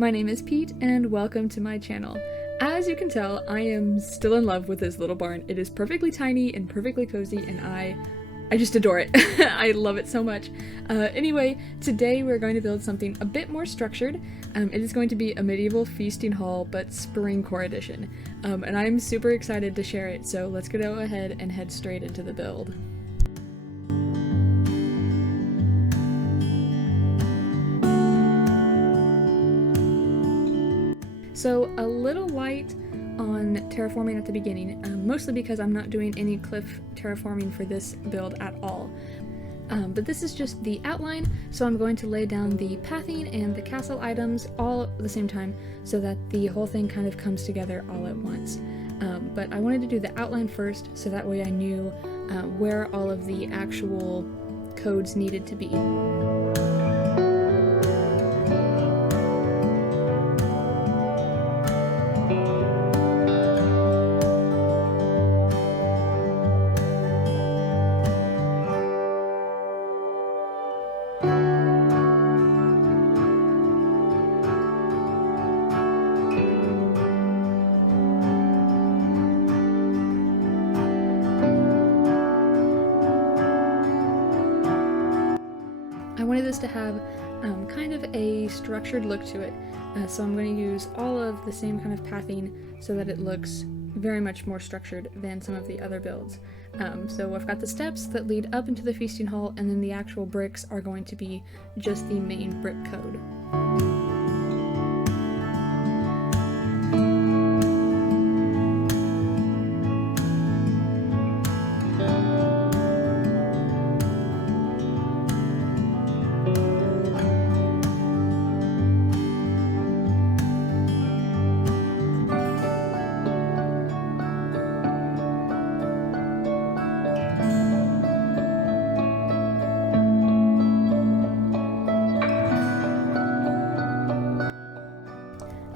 My name is Pete and welcome to my channel. As you can tell, I am still in love with this little barn. It is perfectly tiny and perfectly cozy and I just adore it. I love it so much. Anyway, today we're going to build something a bit more structured. It is going to be a medieval feasting hall, but Springcore edition. And I'm super excited to share it, so let's go ahead and head straight into the build. So a little light on terraforming at the beginning, mostly because I'm not doing any cliff terraforming for this build at all. But this is just the outline, so I'm going to lay down the pathing and the castle items all at the same time so that the whole thing kind of comes together all at once. But I wanted to do the outline first so that way I knew where all of the actual codes needed to be. I wanted this to have kind of a structured look to it, so I'm going to use all of the same kind of pathing so that it looks very much more structured than some of the other builds. So I've got the steps that lead up into the feasting hall, and then the actual bricks are going to be just the main brick code.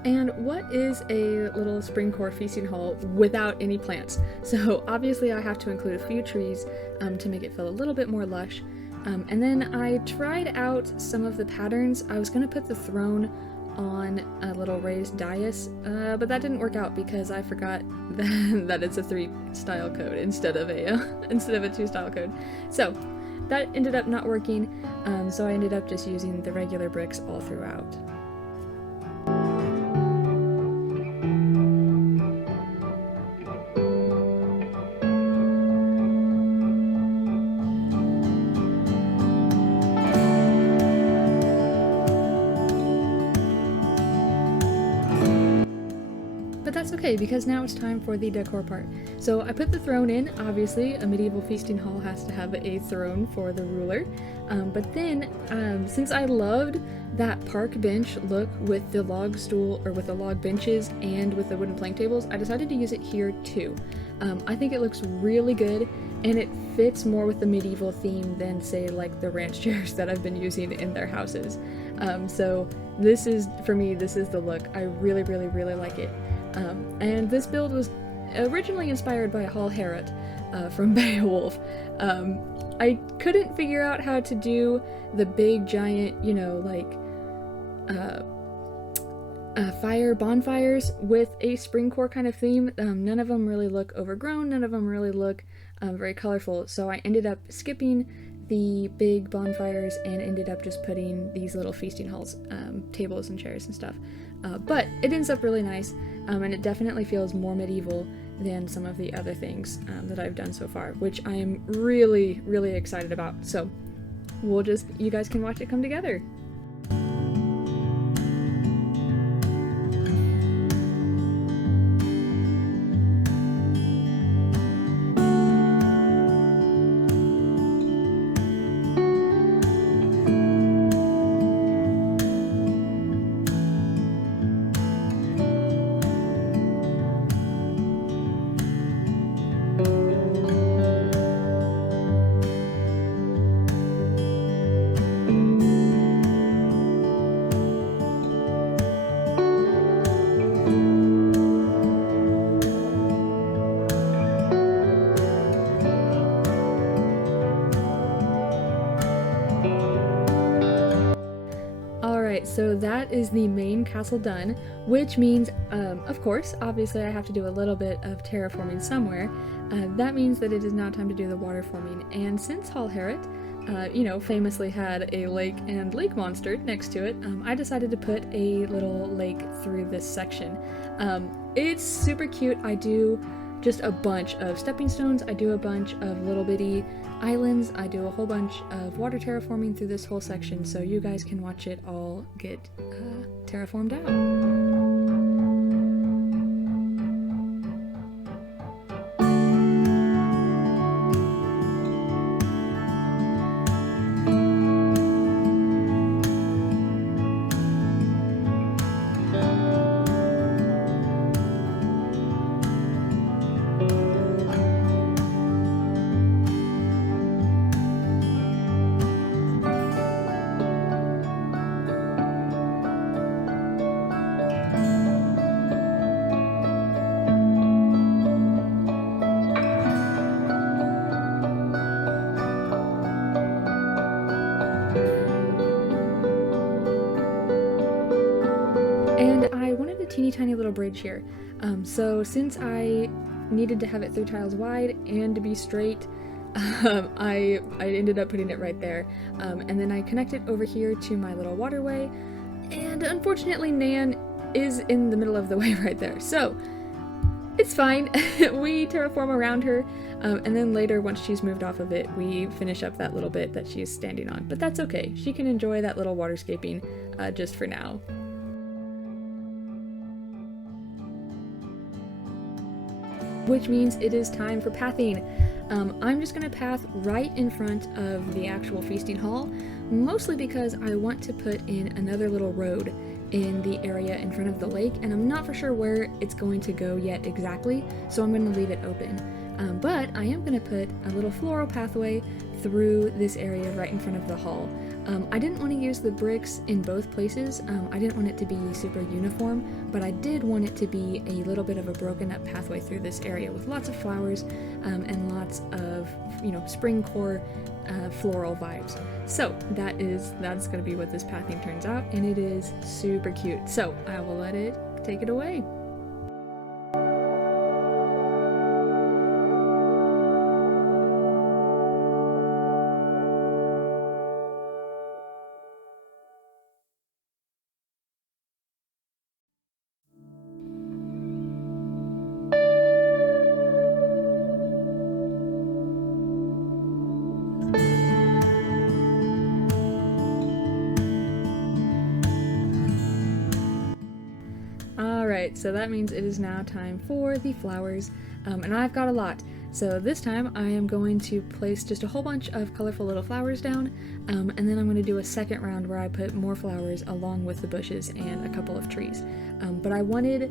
And what is a little Springcore feasting hall without any plants? So obviously I have to include a few trees to make it feel a little bit more lush. And then I tried out some of the patterns. I was going to put the throne on a little raised dais, but that didn't work out because I forgot that it's a 3-style code instead of a 2-style code. So that ended up not working, so I ended up just using the regular bricks all throughout. But that's okay, because now it's time for the decor part. So I put the throne in. Obviously, a medieval feasting hall has to have a throne for the ruler. But then, since I loved that park bench look with the log stool, or with the log benches, and with the wooden plank tables, I decided to use it here too. I think it looks really good, and it fits more with the medieval theme than, say, like the ranch chairs that I've been using in their houses. So this is, for me, this is the look. I really like it. And this build was originally inspired by Hall Harrod from Beowulf. I couldn't figure out how to do the big giant, you know, like bonfires with a Springcore kind of theme. None of them really look overgrown, none of them really look very colorful, so I ended up skipping the big bonfires and ended up just putting these little feasting halls, tables and chairs and stuff. But it ends up really nice, and it definitely feels more medieval than some of the other things that I've done so far, which I am really excited about. So you guys can watch it come together. so that is the main castle done, which means, of course, obviously I have to do a little bit of terraforming somewhere. That means that it is now time to do the water forming, and since Hall Harrot, famously had a lake and lake monster next to it, I decided to put a little lake through this section. It's super cute. I do just a bunch of stepping stones, I do a bunch of little bitty islands, I do a whole bunch of water terraforming through this whole section, so you guys can watch it all get terraformed out. And I wanted a teeny tiny little bridge here. So since I needed to have it 3 tiles wide and to be straight, I ended up putting it right there. And then I connect it over here to my little waterway. And unfortunately, Nan is in the middle of the way right there. So it's fine. We terraform around her. And then later, once she's moved off of it, we finish up that little bit that she's standing on. But that's okay. She can enjoy that little waterscaping just for now. Which means it is time for pathing. I'm just going to path right in front of the actual feasting hall, mostly because I want to put in another little road in the area in front of the lake, and I'm not for sure where it's going to go yet exactly, so I'm going to leave it open. But I am going to put a little floral pathway through this area right in front of the hall. I didn't want to use the bricks in both places. I didn't want it to be super uniform, but I did want it to be a little bit of a broken up pathway through this area with lots of flowers and lots of, Springcore floral vibes. So that's going to be what this pathing turns out, and it is super cute. So I will let it take it away. Alright, so that means it is now time for the flowers, and I've got a lot. So this time I am going to place just a whole bunch of colorful little flowers down, and then I'm going to do a second round where I put more flowers along with the bushes and a couple of trees. But I wanted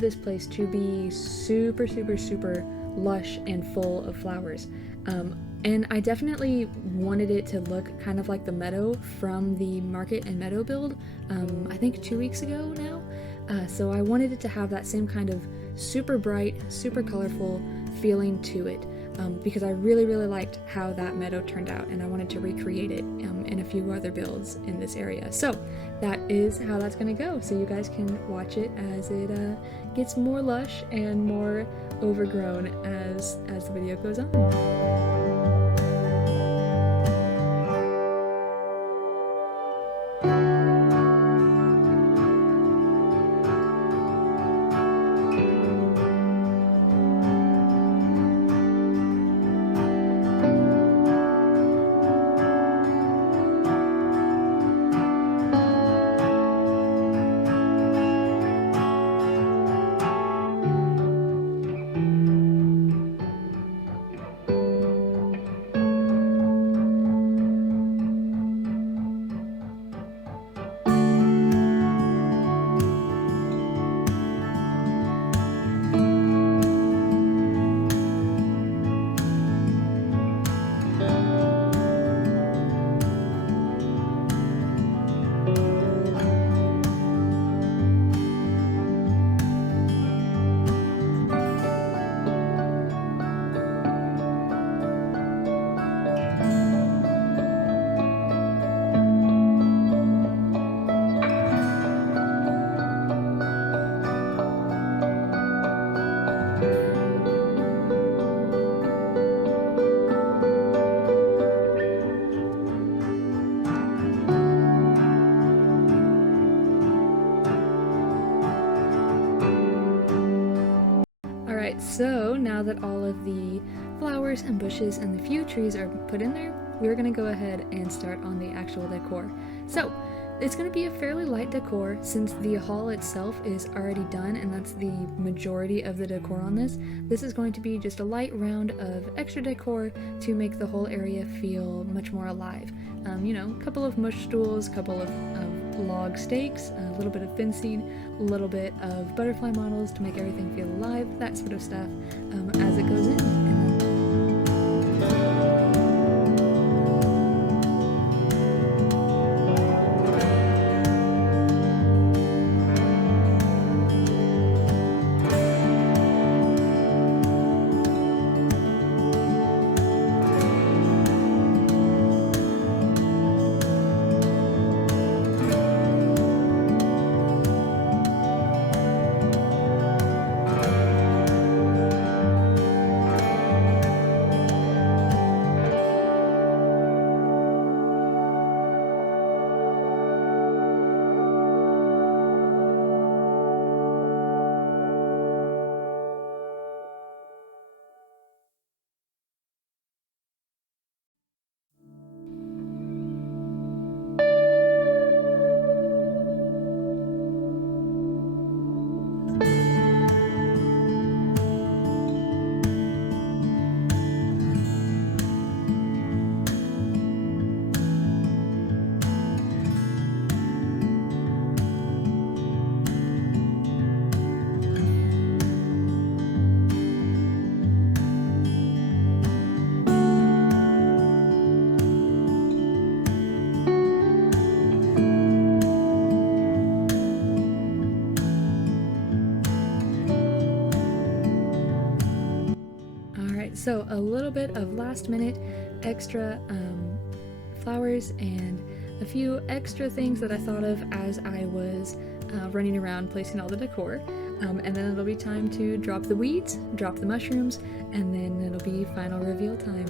this place to be super, super, super lush and full of flowers. And I definitely wanted it to look kind of like the meadow from the Market and Meadow build, I think 2 weeks ago now. So I wanted it to have that same kind of super bright, super colorful feeling to it, because I really, really liked how that meadow turned out, and I wanted to recreate it in a few other builds in this area. So that is how that's going to go. So you guys can watch it as it gets more lush and more overgrown as the video goes on. Alright, so now that all of the flowers and bushes and the few trees are put in there, we're going to go ahead and start on the actual decor. So, it's going to be a fairly light decor since the hall itself is already done and that's the majority of the decor on this. This is going to be just a light round of extra decor to make the whole area feel much more alive. You know, a couple of mush stools, a couple of log stakes, a little bit of fencing, a little bit of butterfly models to make everything feel alive, that sort of stuff as it goes in. So a little bit of last minute extra flowers and a few extra things that I thought of as I was running around placing all the decor. And then it'll be time to drop the weeds, drop the mushrooms, and then it'll be final reveal time.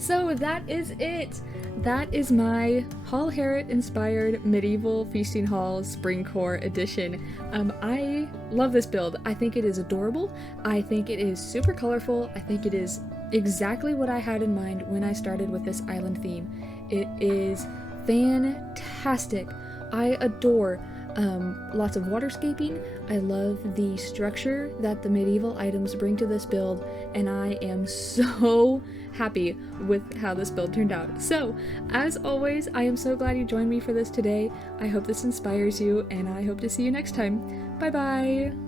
So that is it! That is my Hall Harrod inspired medieval feasting hall Springcore edition. I love this build. I think it is adorable. I think it is super colorful. I think it is exactly what I had in mind when I started with this island theme. It is fantastic. I adore lots of waterscaping. I love the structure that the medieval items bring to this build, and I am so happy with how this build turned out. So, as always, I am so glad you joined me for this today. I hope this inspires you, and I hope to see you next time. Bye bye!